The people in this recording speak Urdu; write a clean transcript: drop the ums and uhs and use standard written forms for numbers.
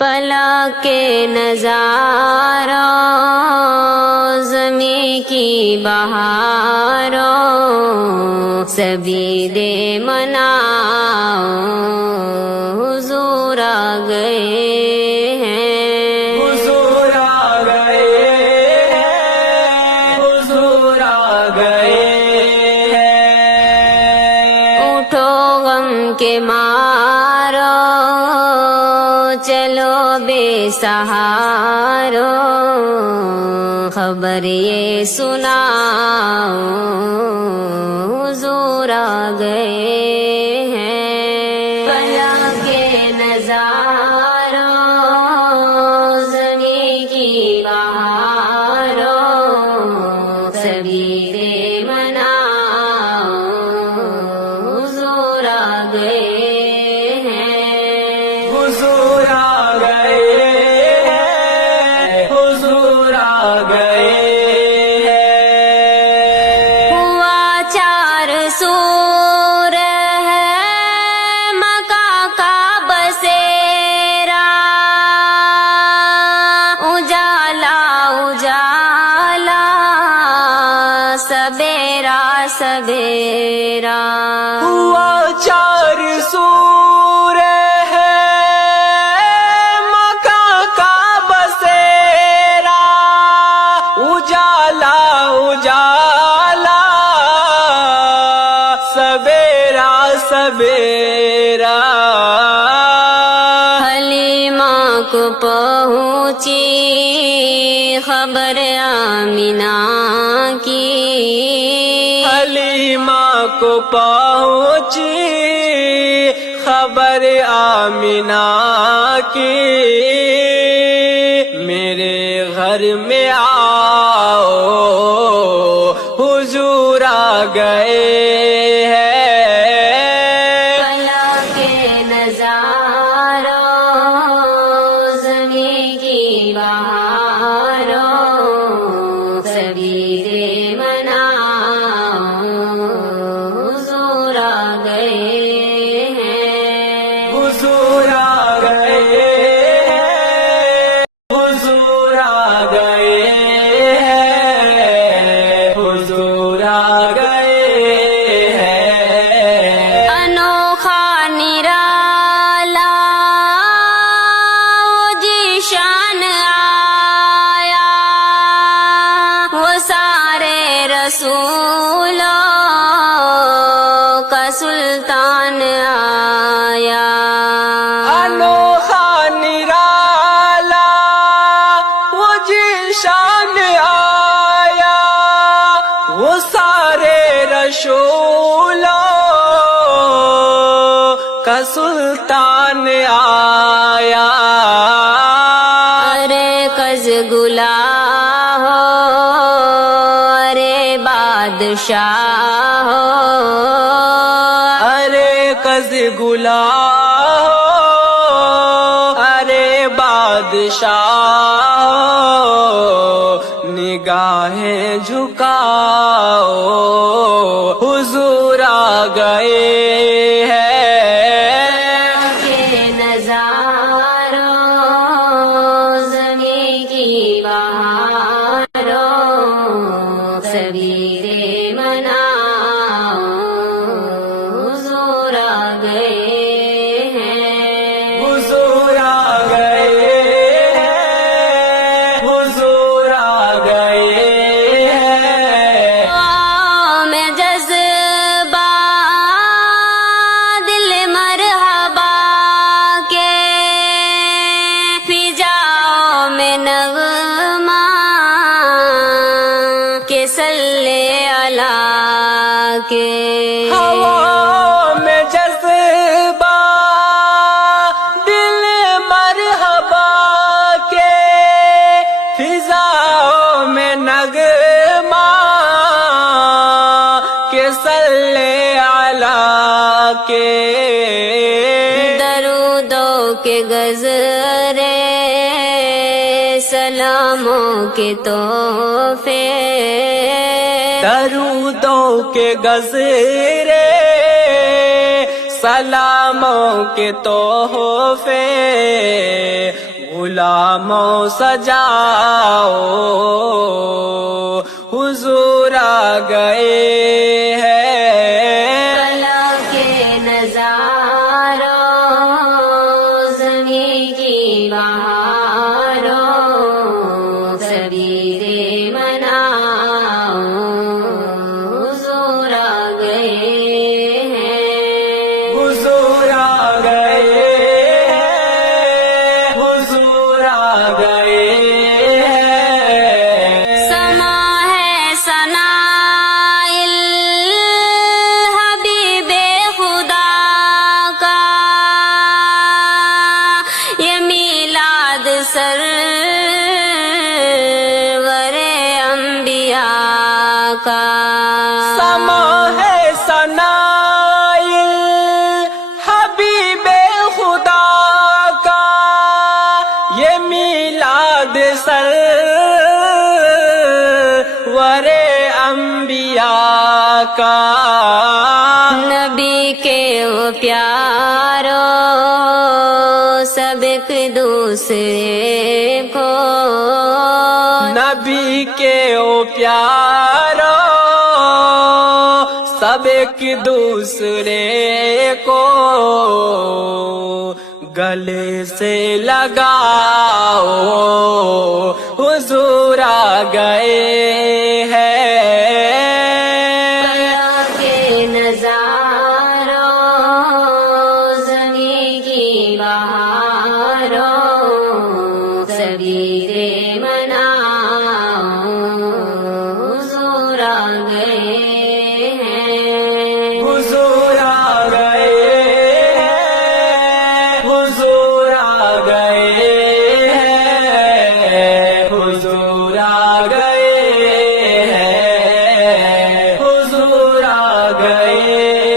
پلا کے نظاروں زمیں کی بہاروں سبھی دے مناؤ حضور آ گئے ہیں، حضور آ گئے ہیں، حضور آ گئے ہیں۔ اٹھو غم کے مارو چلو بے سہارو خبر یہ سناؤ حضور آ گئے ہیں، پلا کے نظاروں زمیں کی بہاروں سبھی دے مناؤ حضور آ گئے ہیں، حضور آ گئے ہیں، حضور آ گئے ہیں۔ ہوا چار سور ہے مکہ کا بسیرا اجالا اجالا سبیرا سبیرا، ہوا چار سور ہے مکہ کا بسیرا اجالا اجالا سبیرا سبیرا۔ حلیمہ کو پہنچی خبر آمنہ کی، حلیمہ کو پہنچی خبر آمنہ کی، میرے گھر میں آؤ حضور آ گئے ہیں۔ پلا کے نظاروں زمیں کی بہاروں سبھی دے مناؤ حضور آ گئے ہیں، حضور آ گئے ہیں، حضور آ گئے ہیں، حضور آ گئے ہیں۔ انوکھا نرالا جی شان آیا وہ سارے رسولوں کا سلطان آیا، انوکھا نرالا وہ جیشان آیا وہ سارے رسولوں کا سلطان آیا۔ ارے کز گلا ہو ارے بادشاہ ہو، ارے کز گلا ارے بادشاہ نگاہیں جھکاؤ حضور آ گئے ہیں۔ کے نظاروں زمیں کی بہاروں سبھی دے مناؤ حضور آ گئے ہیں، حضور آ گئے ہیں، حضور آ گئے ہیں۔ میں جذبہ دل مرحبا کے فضاؤں میں نغمہ کے صلی اللہ کے، ہوا میں جذبہ دل مرحبا کے فضاؤں میں نغمہ کے صلی علی کے، درودوں کے گزرے سلاموں کے تحفے، درودوں کے گزرے سلاموں کے تحفے غلاموں سجاؤ حضور آ گئے ہیں فلک کے نظاروں زمین کی بہاروں سویرے مناؤ حضور آ گئے ہیں حضور آ گئے ہیں حضور آ گئے ہیں سما ہے ثنا حبیب خدا کا یہ میلاد سرور انبیاء کا سما ہے ثنائے حبیب خدا کا یہ میلاد سرور انبیاء کا نبی کے وہ پیاروں سب ایک دوسرے کو نبی کے او پیارو سب ایک دوسرے کو گلے سے لگاؤ حضور آ گئے ہیں کے نظاروں زمین کی بہاروں سویرے مناؤ حضور آ گئے ہیں حضور آ گئے ہیں حضور آ گئے ہیں حضور آ گئے ہیں حضور آ گئے